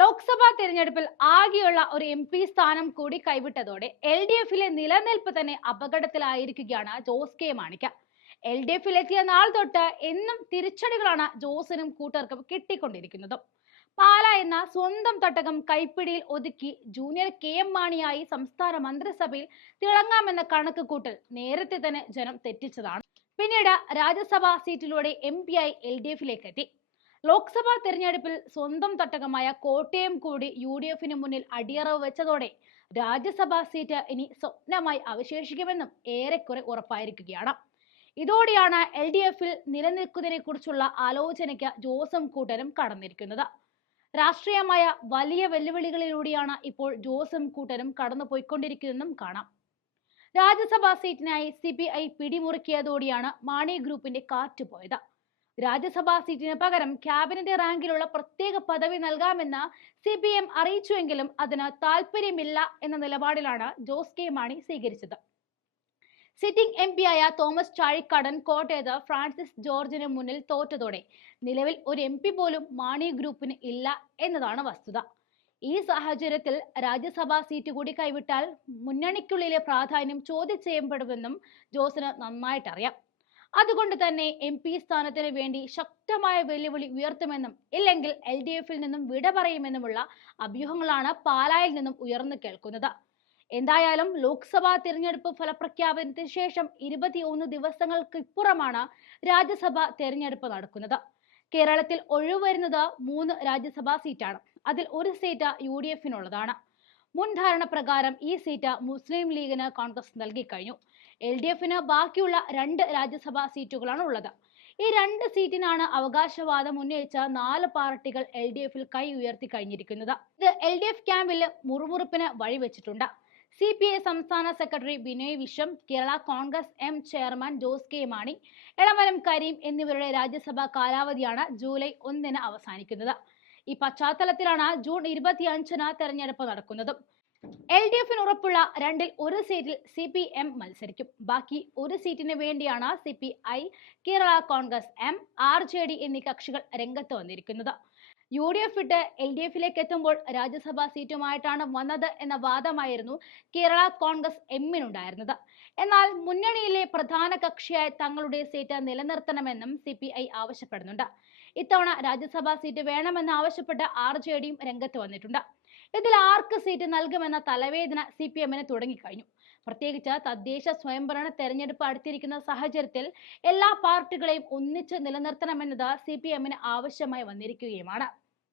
ലോക്സഭാ തിരഞ്ഞെടുപ്പിൽ ആകെയുള്ള ഒരു എം പി സ്ഥാനം കൂടി കൈവിട്ടതോടെ എൽ ഡി എഫിലെ നിലനിൽപ്പ് തന്നെ അപകടത്തിലായിരിക്കുകയാണ് ജോസ് കെ മാണിക്ക. എൽ ഡി എഫിൽ എത്തിയ നാൾ തൊട്ട് എന്നും തിരിച്ചടികളാണ് ജോസിനും കൂട്ടർക്കും കിട്ടിക്കൊണ്ടിരിക്കുന്നത്. പാല എന്ന സ്വന്തം തട്ടകം കൈപ്പിടിയിൽ ഒതുക്കി ജൂനിയർ കെ എം മാണിയായി സംസ്ഥാന മന്ത്രിസഭയിൽ തിളങ്ങാമെന്ന കണക്ക് കൂട്ടൽ നേരത്തെ തന്നെ ജനം തെറ്റിച്ചതാണ്. പിന്നീട് രാജ്യസഭാ സീറ്റിലൂടെ എം ആയി എൽ ഡി എഫിലേക്ക് എത്തി. ലോക്സഭാ തെരഞ്ഞെടുപ്പിൽ സ്വന്തം തട്ടകമായ കോട്ടയം കൂടി യു ഡി എഫിന് മുന്നിൽ അടിയറവ് വെച്ചതോടെ രാജ്യസഭാ സീറ്റ് ഇനി സ്വപ്നമായി അവശേഷിക്കുമെന്നും ഏറെക്കുറെ ഉറപ്പായിരിക്കുകയാണ്. ഇതോടെയാണ് എൽ ഡി എഫിൽ നിലനിൽക്കുന്നതിനെ കുറിച്ചുള്ള ആലോചനയ്ക്ക് ജോസും കൂട്ടരും കടന്നിരിക്കുന്നത്. രാഷ്ട്രീയമായ വലിയ വെല്ലുവിളികളിലൂടെയാണ് ഇപ്പോൾ ജോസം കൂട്ടരും കടന്നു പോയിക്കൊണ്ടിരിക്കുന്നതെന്നും കാണാം. രാജ്യസഭാ സീറ്റിനായി സി പി ഐ പിടിമുറുക്കിയതോടെയാണ് മാണി ഗ്രൂപ്പിന്റെ കാറ്റുപോയത്. രാജ്യസഭാ സീറ്റിന് പകരം ക്യാബിനറ്റ് റാങ്കിലുള്ള പ്രത്യേക പദവി നൽകാമെന്ന് സി പി എം അറിയിച്ചുവെങ്കിലും അതിന് താല്പര്യമില്ല എന്ന നിലപാടിലാണ് ജോസ് കെ മാണി സ്വീകരിച്ചത്. സിറ്റിംഗ് എം ആയ തോമസ് ചാഴിക്കാടൻ കോട്ടയത്ത് ഫ്രാൻസിസ് ജോർജിന് മുന്നിൽ തോറ്റതോടെ നിലവിൽ ഒരു എം പി പോലും മാണി ഗ്രൂപ്പിന് ഇല്ല എന്നതാണ് വസ്തുത. ഈ സാഹചര്യത്തിൽ രാജ്യസഭാ സീറ്റ് കൂടി കൈവിട്ടാൽ മുന്നണിക്കുള്ളിലെ പ്രാധാന്യം ചോദ്യം ചെയ്യപ്പെടുമെന്നും ജോസിന് നന്നായിട്ടറിയാം. അതുകൊണ്ട് തന്നെ എം പി സ്ഥാനത്തിന് വേണ്ടി ശക്തമായ വെല്ലുവിളി ഉയർത്തുമെന്നും ഇല്ലെങ്കിൽ എൽ ഡി എഫിൽ നിന്നും വിട പറയുമെന്നുമുള്ള അഭ്യൂഹങ്ങളാണ് പാലായിൽ നിന്നും ഉയർന്നു കേൾക്കുന്നത്. എന്തായാലും ലോക്സഭാ തിരഞ്ഞെടുപ്പ് ഫലപ്രഖ്യാപനത്തിന് ശേഷം ഇരുപത്തിയൊന്ന് ദിവസങ്ങൾക്ക് ഇപ്പുറമാണ് രാജ്യസഭ തിരഞ്ഞെടുപ്പ് നടക്കുന്നത്. കേരളത്തിൽ ഒഴിവുവരുന്നത് മൂന്ന് രാജ്യസഭാ സീറ്റാണ്. അതിൽ ഒരു സീറ്റ് യു ഡി എഫിനുള്ളതാണ്. മുൻ ധാരണ പ്രകാരം ഈ സീറ്റ് മുസ്ലിം ലീഗിന് കോൺഗ്രസ് നൽകി കഴിഞ്ഞു എൽ ഡി എഫിന് ബാക്കിയുള്ള രണ്ട് രാജ്യസഭാ സീറ്റുകളാണ് ഉള്ളത്. ഈ രണ്ട് സീറ്റിനാണ് അവകാശവാദം ഉന്നയിച്ച നാല് പാർട്ടികൾ എൽ ഡി എഫിൽ കൈ ഉയർത്തി കഴിഞ്ഞിരിക്കുന്നത്. ഇത് എൽ ഡി എഫ് ക്യാമ്പിൽ മുറുമുറുപ്പിന് വഴിവെച്ചിട്ടുണ്ട് സി പി ഐ സംസ്ഥാന secretary Binoy Viswam Kerala Congress M chairman Jose K Mani Elamaram Kareem എന്നിവരുടെ രാജ്യസഭാ കാലാവധിയാണ് ജൂലൈ ഒന്നിന് അവസാനിക്കുന്നത്. ഈ പശ്ചാത്തലത്തിലാണ് ജൂൺ ഇരുപത്തിയഞ്ചിന് തെരഞ്ഞെടുപ്പ് നടക്കുന്നത്. എൽ ഡി എഫിന് ഉറപ്പുള്ള രണ്ടിൽ ഒരു സീറ്റിൽ സി പി എം മത്സരിക്കും. ബാക്കി ഒരു സീറ്റിന് വേണ്ടിയാണ് C P I Kerala Congress M R J D എന്നീ കക്ഷികൾ രംഗത്ത് വന്നിരിക്കുന്നത്. യു ഡി എഫ് വിട്ട് എൽ ഡി എഫിലേക്ക് എത്തുമ്പോൾ രാജ്യസഭാ സീറ്റുമായിട്ടാണ് വന്നത് എന്ന വാദമായിരുന്നു കേരള കോൺഗ്രസ് എമ്മിനുണ്ടായിരുന്നത് എന്നാൽ മുന്നണിയിലെ പ്രധാന കക്ഷിയായ തങ്ങളുടെ സീറ്റ് നിലനിർത്തണമെന്നും സി പി ഐ ആവശ്യപ്പെടുന്നുണ്ട്. ഇത്തവണ രാജ്യസഭാ സീറ്റ് വേണമെന്ന് ആവശ്യപ്പെട്ട് ആർ ജെ ഡിയും രംഗത്ത് വന്നിട്ടുണ്ട്. ഇതിൽ ആർക്ക് സീറ്റ് നൽകുമെന്ന തലവേദന സി പി എമ്മിന് തുടങ്ങിക്കഴിഞ്ഞു. പ്രത്യേകിച്ച് തദ്ദേശ സ്വയംഭരണ തെരഞ്ഞെടുപ്പ് അടുത്തിരിക്കുന്ന സാഹചര്യത്തിൽ എല്ലാ പാർട്ടികളെയും ഒന്നിച്ച് നിലനിർത്തണമെന്നത് സി പി എമ്മിന് ആവശ്യമായി വന്നിരിക്കുകയുമാണ്.